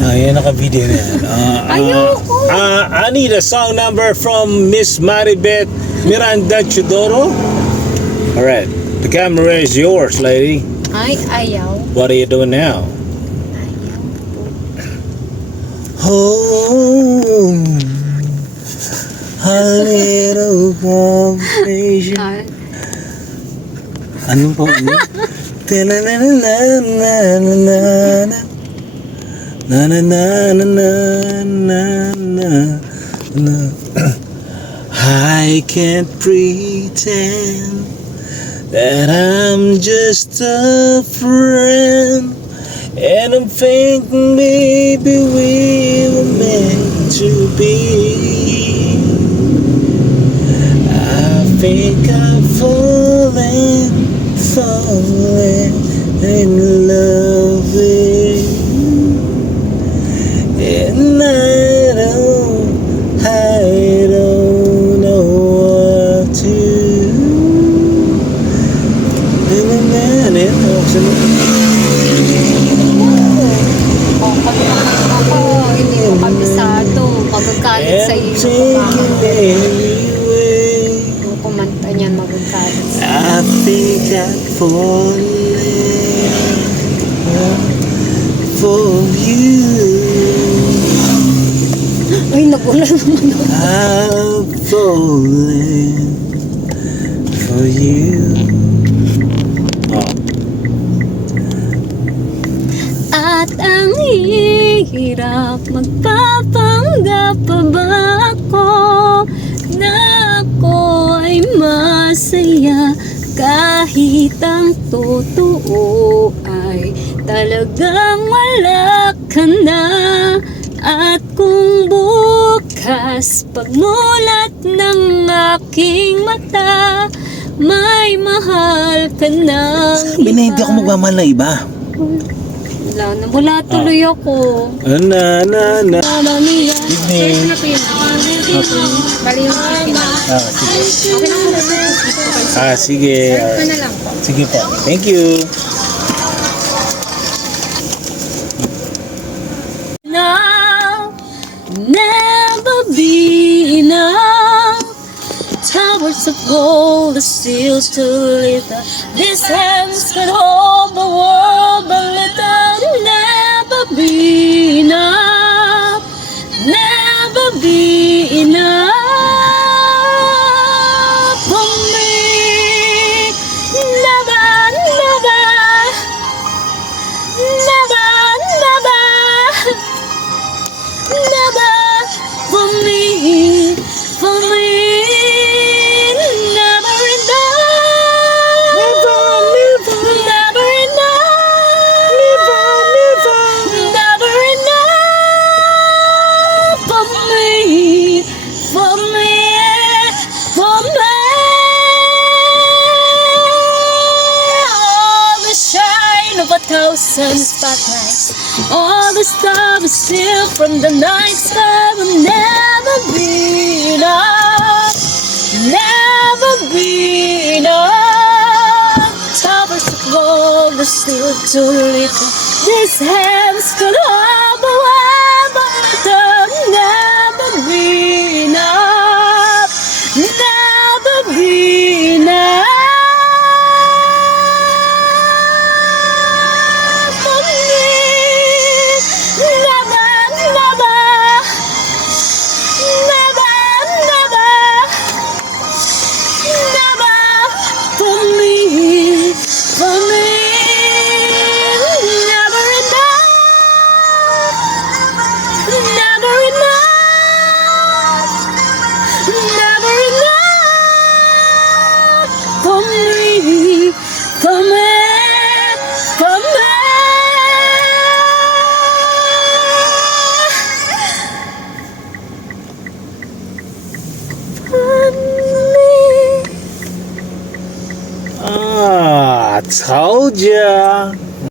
Yan naka-video na yan. Ayoko. I need a song number from Miss Maribeth Miranda Chudoro. Alright, the camera is yours, lady. Ay, ayaw. What are you doing now? Oh, a little conversation. Ano po? I can't pretend that I'm just a friend, and I'm thinking maybe we were meant to be. I think I'm falling in love with you, and I don't know what to do. Hindi ko kabisado. Magagalit sa iyo. Yung kumanta niyan, magagalit sa iyo. I think I'd fallen for you. Ay, nagulan naman ako. I'm falling for you. At ang hirap, magpapanggap pa ba ako na ako ay masaya kahit ang totoo ay talagang wala ka na. At kung bukas pagmulat ng aking mata, may mahal ka na. Sabi na hindi ako magmamahal na iba. Wala tuloy ako. Na. Mamamiya. Evening. Bali yung Sige. Okay na. Sige. na lang po. Sige po. Thank you. Now, never be enough. Towers of gold are still to live. These hands could hold the world, but it'll never be enough. Never be enough for me. Never, never, never, never for me, for me. Never enough. Never enough. Never enough for me, for me, for me. All the shine of 1,000 spotlights, all the stars still from the night sky will never be enough. Never be enough. Towers of gold are still too little. These hands could hold the world, but it'll never be enough. Never be enough for me. Never, never, never, never. Never for me, for me. Never enough, never enough, never enough for me, for me, for me. I told ya.